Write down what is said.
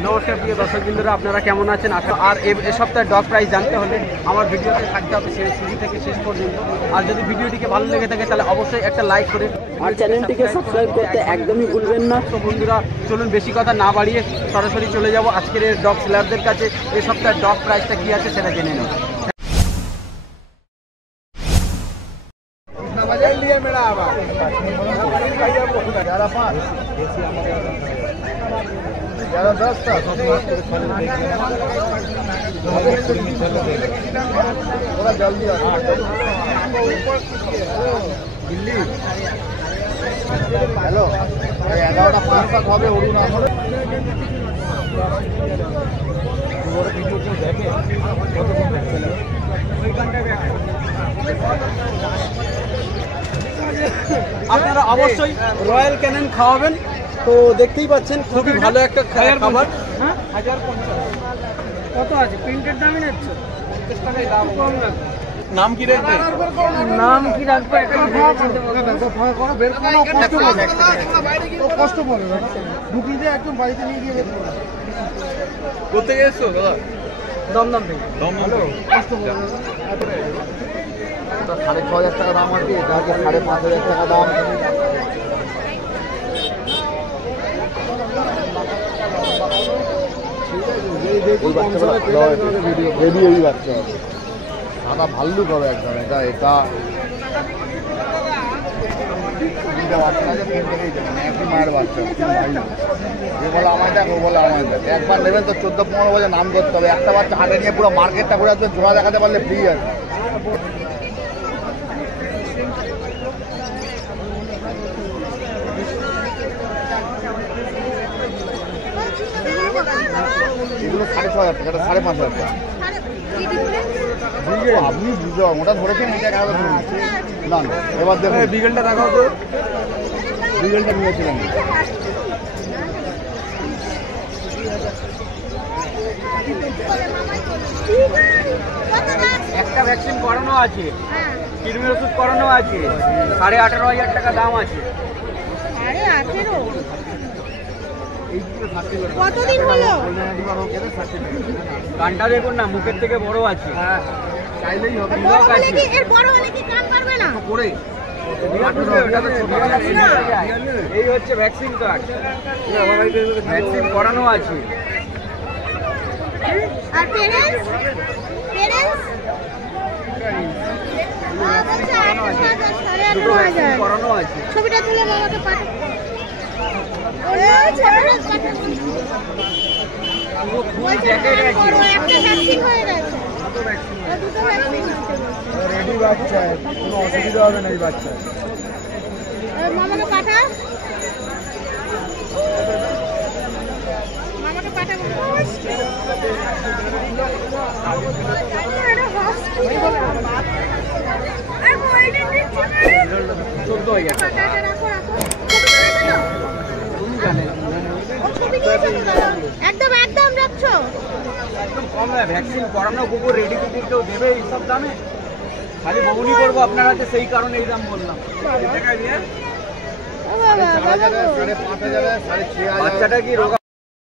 নমস্কার প্রিয় দর্শকবৃন্দরা, আপনারা কেমন আছেন? আর এ সপ্তাহে ডগ প্রাইস জানতে হলে আমার ভিডিওতে থাকতে হবে শুরু থেকে শেষ পর্যন্ত। আর যদি ভিডিওটিকে ভালো লেগে থাকে তাহলে অবশ্যই একটা লাইক করে আর চ্যানেলটিকে সাবস্ক্রাইব করতে একদমই ভুলবেন না। তো বন্ধুরা চলুন বেশি কথা না বাড়িয়ে সরাসরি চলে যাব আজকের ডগ সেলারদের কাছে। এ সপ্তাহে ডগ প্রাইসটা কী আছে সেটা জেনে নেব। হ্যালো, 11টা 5 টাকা হবে উড়ুন আমার আপনারা অবশ্যই রয়্যাল ক্যানেন খাওয়াবেন। তো দেখতেই পাচ্ছেন খুবই ভালো একটা খাবার। হ্যাঁ, 1050 কত আছে? প্রিন্টের দামই নিচ্ছ 50 টাকায় দাম কম রাখবে। নাম কি রাখবে? নাম কি রাখবে? কষ্ট পড়ে ঢুকিয়ে দিয়ে একদম বাড়িতে নিয়ে গিয়ে করতে গেছো দাদা? দমদম থেকে। কষ্ট পড়ে 6,500 টাকা দাম আছে, এটা হচ্ছে 5,500 টাকা দাম। বাচ্চা সাদা ভাল্লুক হবে একদম। এটা বাচ্চা আছে, একই মায়ের বাচ্চা। যে বলে আমায় দেখ, ও বলে আমায় দেখ। একবার নেবেন তো 14-15 বছর নাম করতে হবে। একটা বাচ্চা হাটে নিয়ে পুরো মার্কেটটা ঘুরে আসবে, জোড়া দেখাতে পারলে ফ্রি আছে। এগুলো 6,500 টাকা, 5,500 টাকা। আপনি বুঝো ওটা ধরেছেন, এটা না না। এবার দেখুন বিগেলটা দেখাও তো। বিগেলটা নিয়েছিলেন একটা ভ্যাকসিন করানো আছে, কৃমির ওষুধ করানো আছে, 18,500 টাকা দাম আছে। কতদিন হলো? কানটা দেখুন না, মুখের থেকে বড় আছে। চাইলেই হবে। এই হচ্ছে ভ্যাকসিন কার্ড, ভ্যাকসিন করানো আছে। আর পেরেন্টস করানো আছে। ছবিটা তুলে বাবাকে পাঠাও। রেডি বাচ্চা, কোনো অসুবিধা হবে না এই বাচ্চা। মামাকে পাঠা, মামাকে পাঠা। 14,000 টাকা। একদম রাখছো একদম কম। ভ্যাকসিন করানো কুকুর রেডি কুকুর কেউ দেবে এইসব দামে? খালি বউনি করবো আপনার হাতে, সেই কারণে এই দাম বললাম। বাচ্চাটা কি রোগা?